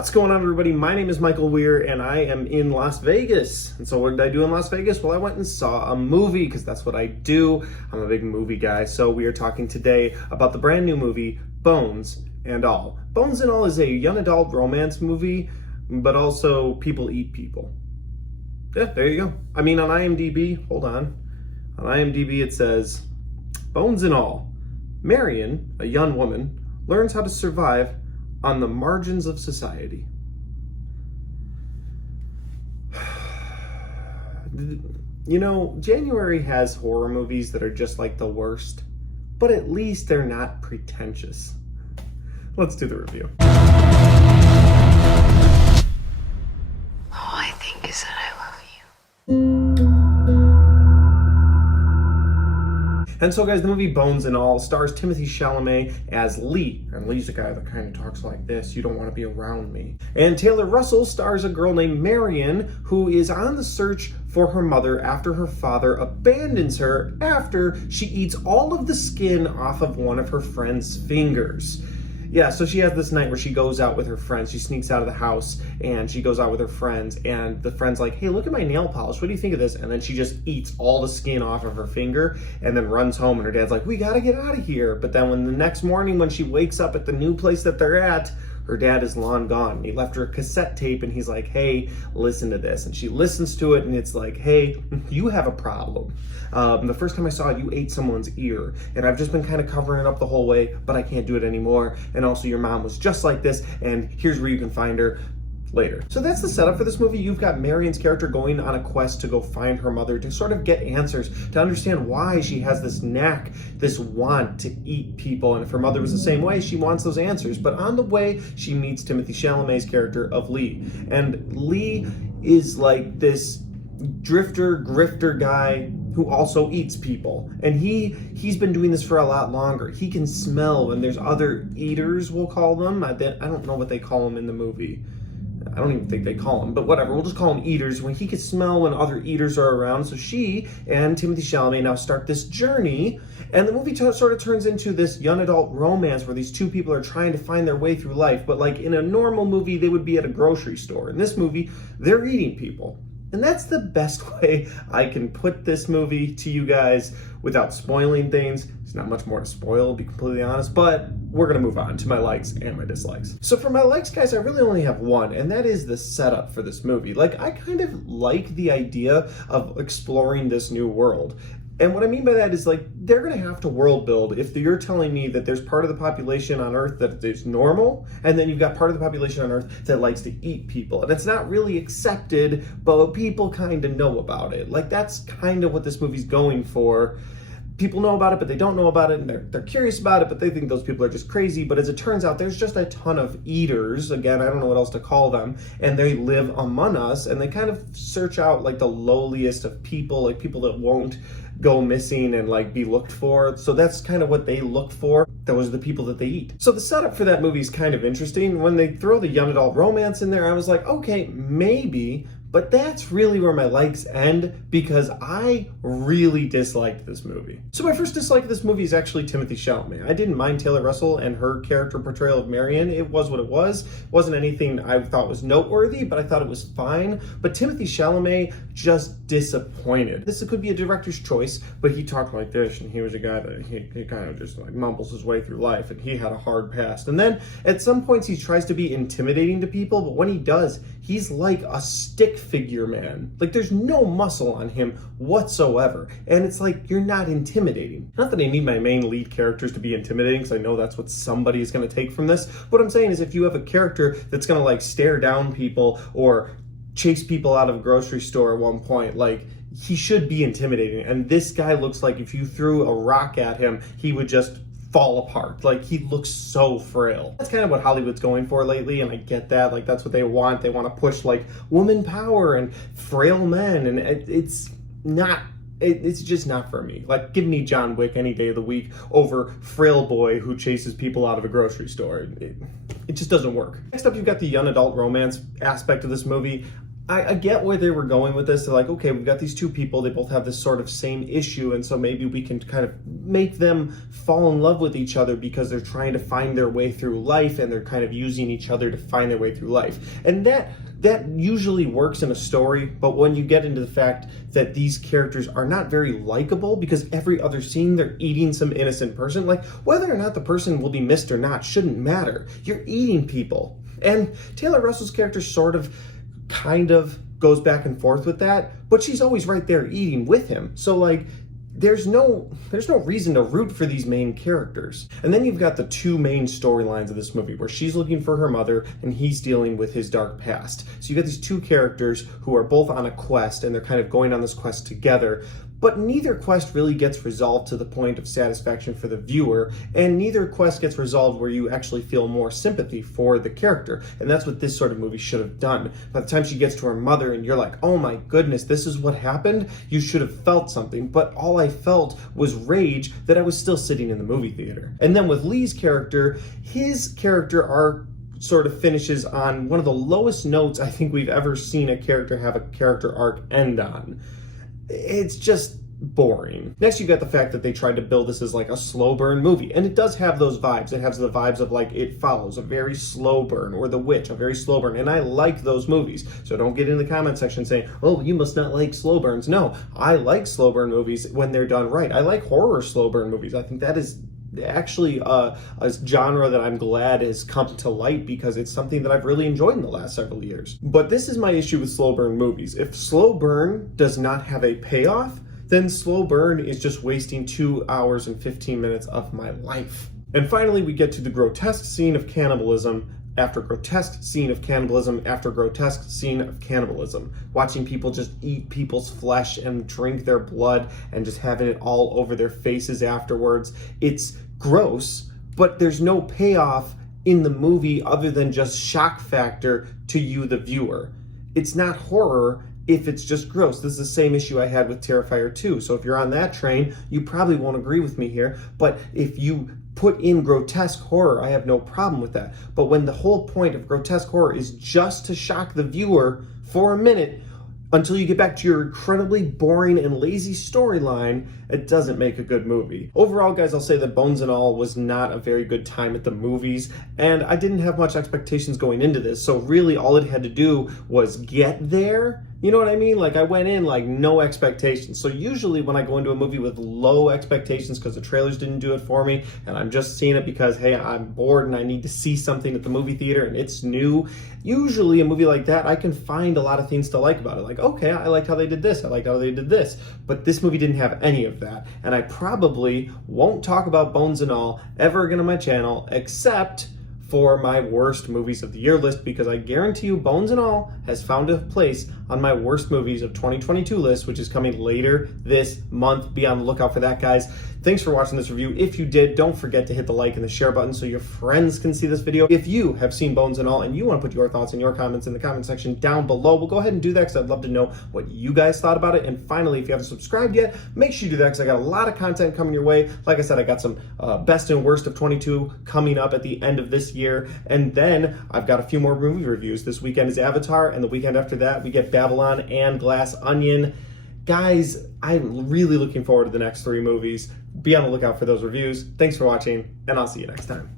What's going on, everybody? My name is Michael Weir and I am in Las Vegas. And so what did I do in Las Vegas? Well, I went and saw a movie because that's what I do. I'm a big movie guy. So we are talking today about the brand new movie, Bones and All. Bones and All is a young adult romance movie, but also people eat people. Yeah, there you go. I mean, on IMDb, hold on. On IMDb it says, Bones and All. Marion, a young woman, learns how to survive on the margins of society. You know, January has horror movies that are just like the worst, but at least they're not pretentious. Let's do the review. All I think is that I love you. And so, guys, the movie Bones and All stars Timothée Chalamet as Lee. And Lee's a guy that kind of talks like this, "You don't want to be around me." And Taylor Russell stars a girl named Marion, who is on the search for her mother after her father abandons her after she eats all of the skin off of one of her friend's fingers. Yeah, so she has this night where she goes out with her friends. She sneaks out of the house and she goes out with her friends, and the friend's like, "Hey, look at my nail polish. What do you think of this?" And then she just eats all the skin off of her finger and then runs home, and her dad's like, "We gotta get out of here." But then when the next morning when she wakes up at the new place that they're at, her dad is long gone. He left her a cassette tape and he's like, "Hey, listen to this." And she listens to it and it's like, "Hey, you have a problem. The first time I saw it, you ate someone's ear. And I've just been kind of covering it up the whole way, but I can't do it anymore. And also your mom was just like this, and here's where you can find her later." So that's the setup for this movie. You've got Marion's character going on a quest to go find her mother, to sort of get answers, to understand why she has this knack, this want to eat people. And if her mother was the same way, she wants those answers. But on the way, she meets Timothée Chalamet's character of Lee. And Lee is like this drifter, grifter guy who also eats people. And he's been doing this for a lot longer. He can smell when there's other eaters, we'll call them. I don't know what they call them in the movie. I don't even think they call them, but whatever. We'll just call them eaters. When he can smell when other eaters are around. So she and Timothée Chalamet now start this journey, and the movie sort of turns into this young adult romance where these two people are trying to find their way through life. But like in a normal movie, they would be at a grocery store. In this movie, they're eating people. And that's the best way I can put this movie to you guys without spoiling things. There's not much more to spoil, to be completely honest, but we're gonna move on to my likes and my dislikes. So for my likes, guys, I really only have one, and that is the setup for this movie. Like, I kind of like the idea of exploring this new world. And what I mean by that is, like, they're going to have to world build if you're telling me that there's part of the population on Earth that is normal, and then you've got part of the population on Earth that likes to eat people. And it's not really accepted, but people kind of know about it. Like, that's kind of what this movie's going for. People know about it, but they don't know about it, and they're curious about it, but they think those people are just crazy. But as it turns out, there's just a ton of eaters. Again, I don't know what else to call them, and they live among us, and they kind of search out like the lowliest of people, like people that won't go missing and like be looked for. So that's kind of what they look for. Those are the people that they eat. So the setup for that movie is kind of interesting. When they throw the young adult romance in there, I was like, okay, maybe. But that's really where my likes end, because I really disliked this movie. So my first dislike of this movie is actually Timothée Chalamet. I didn't mind Taylor Russell and her character portrayal of Marion. It was what it was. It wasn't anything I thought was noteworthy, but I thought it was fine. But Timothée Chalamet just disappointed. This could be a director's choice, but he talked like this, and he was a guy that he kind of just like mumbles his way through life, and he had a hard past. And then at some points he tries to be intimidating to people, but when he does, he's like a stick figure man. Like, there's no muscle on him whatsoever. And it's like, you're not intimidating. Not that I need my main lead characters to be intimidating, because I know that's what somebody is going to take from this. What I'm saying is, if you have a character that's going to like stare down people or chase people out of a grocery store at one point, like, he should be intimidating. And this guy looks like if you threw a rock at him, he would just fall apart. Like, he looks so frail. That's kind of what Hollywood's going for lately, and I get that. Like, that's what they want. They want to push like woman power and frail men, and it's just not for me. Like, give me John Wick any day of the week over frail boy who chases people out of a grocery store. It just doesn't work. Next up, you've got the young adult romance aspect of this movie. I get where they were going with this. They're like, okay, we've got these two people. They both have this sort of same issue. And so maybe we can kind of make them fall in love with each other because they're trying to find their way through life and they're kind of using each other to find their way through life. And that usually works in a story. But when you get into the fact that these characters are not very likable because every other scene they're eating some innocent person, like whether or not the person will be missed or not shouldn't matter. You're eating people. And Taylor Russell's character sort of kind of goes back and forth with that, but she's always right there eating with him. So like there's no reason to root for these main characters. And then you've got the two main storylines of this movie where she's looking for her mother and he's dealing with his dark past. So you got these two characters who are both on a quest and they're kind of going on this quest together. But neither quest really gets resolved to the point of satisfaction for the viewer, and neither quest gets resolved where you actually feel more sympathy for the character. And that's what this sort of movie should have done. By the time she gets to her mother and you're like, oh my goodness, this is what happened, you should have felt something. But all I felt was rage that I was still sitting in the movie theater. And then with Lee's character, his character arc sort of finishes on one of the lowest notes I think we've ever seen a character have a character arc end on. It's just boring. Next, you got the fact that they tried to build this as like a slow burn movie, and it does have those vibes. It has the vibes of like It Follows, a very slow burn, or The Witch, a very slow burn, and I like those movies. So don't get in the comment section saying, oh, you must not like slow burns. No, I like slow burn movies when they're done right. I like horror slow burn movies. I think that is actually a genre that I'm glad has come to light because it's something that I've really enjoyed in the last several years. But this is my issue with slow burn movies. If slow burn does not have a payoff, then slow burn is just wasting 2 hours and 15 minutes of my life. And finally, we get to the grotesque scene of cannibalism after grotesque scene of cannibalism after grotesque scene of cannibalism. Watching people just eat people's flesh and drink their blood and just having it all over their faces afterwards. It's gross, but there's no payoff in the movie other than just shock factor to you, the viewer. It's not horror if it's just gross. This is the same issue I had with Terrifier 2. So if you're on that train, you probably won't agree with me here. But if you put in grotesque horror, I have no problem with that. But when the whole point of grotesque horror is just to shock the viewer for a minute until you get back to your incredibly boring and lazy storyline, it doesn't make a good movie. Overall, guys, I'll say that Bones and All was not a very good time at the movies, and I didn't have much expectations going into this, so really all it had to do was get there. You know what I mean? Like, I went in like no expectations. So usually when I go into a movie with low expectations because the trailers didn't do it for me and I'm just seeing it because, hey, I'm bored and I need to see something at the movie theater and it's new, usually a movie like that, I can find a lot of things to like about it. Like, okay, I liked how they did this. I liked how they did this. But this movie didn't have any of that. And I probably won't talk about Bones and All ever again on my channel except for my worst movies of the year list, because I guarantee you Bones and All has found a place on my worst movies of 2022 list, which is coming later this month. Be on the lookout for that, guys. Thanks for watching this review. If you did, don't forget to hit the like and the share button so your friends can see this video. If you have seen Bones and All and you want to put your thoughts and your comments in the comment section down below, we'll go ahead and do that because I'd love to know what you guys thought about it. And finally, if you haven't subscribed yet, make sure you do that because I got a lot of content coming your way. Like I said, I got some best and worst of 22 coming up at the end of this year. And then I've got a few more movie reviews. This weekend is Avatar, and the weekend after that, we get Babylon and Glass Onion. Guys, I'm really looking forward to the next 3 movies. Be on the lookout for those reviews. Thanks for watching, and I'll see you next time.